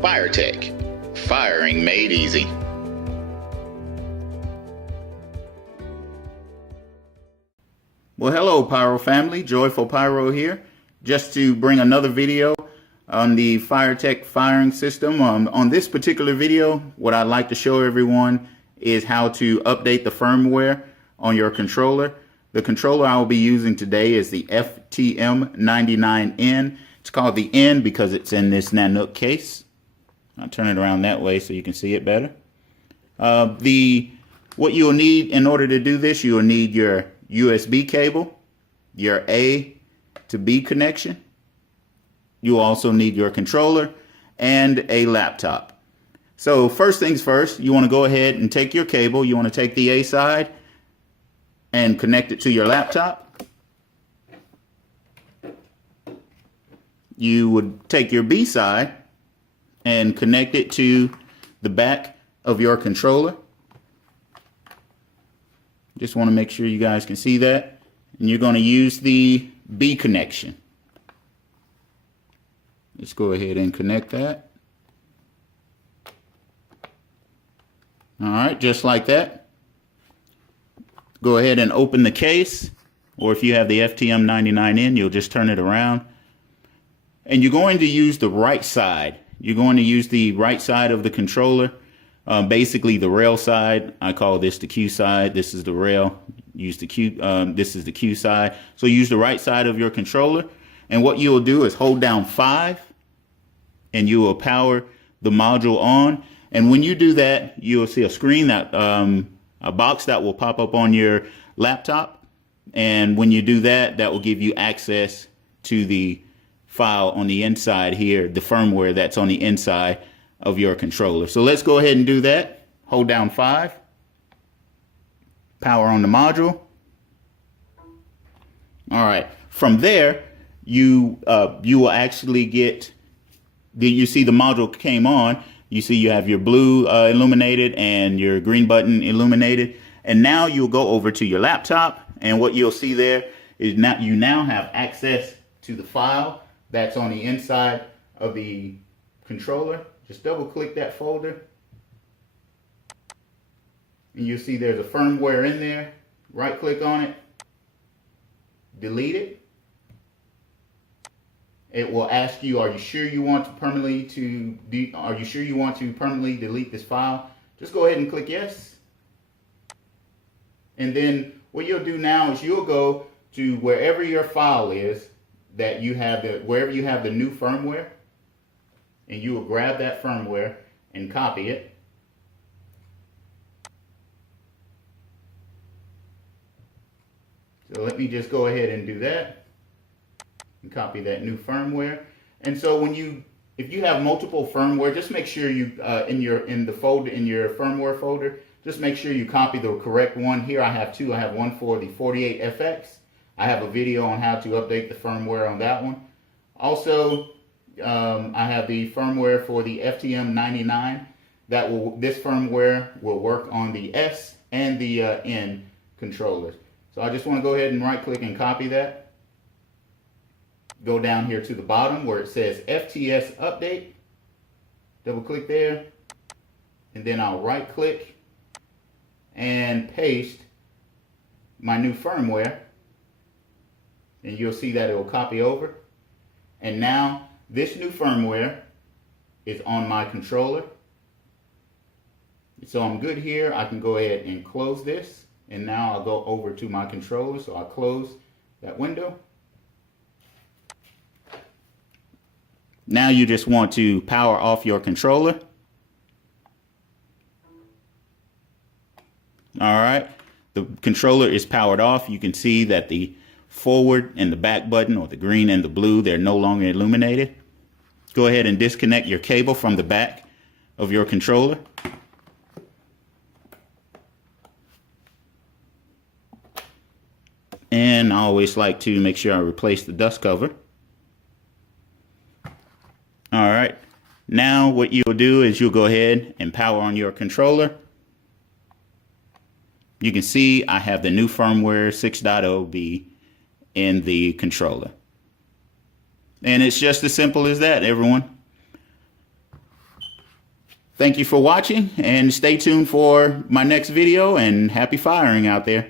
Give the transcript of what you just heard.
Firetek, firing made easy. Well, hello Pyro family, Joyful Pyro here, just to bring another video on the Firetek firing system. On this particular video, what I'd like to show everyone is how to update the firmware on your controller. The controller I will be using today is the FTM-99N. It's called the N because it's in this Nanook case. I'll turn it around that way so you can see it better. What you'll need in order to do this, you'll need your USB cable, your A to B connection. You also need your controller and a laptop. So first things first, you want to go ahead and take your cable. You want to take the A side and connect it to your laptop. You would take your B side and connect it to the back of your controller. Just want to make sure you guys can see that. And you're going to use the B connection. Let's go ahead and connect that. All right, just like that. Go ahead and open the case, or if you have the FTM-99N, you'll just turn it around. And you're going to use the right side. You're going to use the right side of the controller. Basically the rail side. I call this the Q side. This is the rail. Use the Q. This is the Q side. So use the right side of your controller. And what you will do is hold down 5, and you will power the module on. And when you do that, you will see a screen that a box that will pop up on your laptop. And when you do that, that will give you access to the file on the inside here, the firmware that's on the inside of your controller. So let's go ahead and do that. Hold down 5, power on the module. All right, from there you will actually get you see the module came on. You see you have your blue illuminated and your green button illuminated, and now you'll go over to your laptop, and what you'll see there is you now have access to the file that's on the inside of the controller. Just double click that folder, and you'll see there's a firmware in there. Right click on it, delete it. It will ask you, are you sure you want to permanently delete this file? Just go ahead and click yes. And then what you'll do now is you'll go to wherever your file is that you have wherever you have the new firmware, and you will grab that firmware and copy it. So let me just go ahead and do that and copy that new firmware. And so if you have multiple firmware, just make sure you in your firmware folder, just make sure you copy the correct one. Here I have 2. I have one for the 48FX. I have a video on how to update the firmware on that one. Also, I have the firmware for the FTM-99. This firmware will work on the S and the N controllers. So I just want to go ahead and right click and copy that. Go down here to the bottom where it says FTS update. Double click there, and then I'll right click and paste my new firmware, and you'll see that it will copy over. And now this new firmware is on my controller. So I'm good here. I can go ahead and close this, and now I'll go over to my controller. So I'll close that window. Now you just want to power off your controller. All right, the controller is powered off. You can see that the forward and the back button, or the green and the blue, they're no longer illuminated. Go ahead and disconnect your cable from the back of your controller. And I always like to make sure I replace the dust cover. All right, now what you'll do is you'll go ahead and power on your controller. You can see I have the new firmware 6.0B in the controller. And it's just as simple as that, everyone. Thank you for watching, and stay tuned for my next video, and happy firing out there.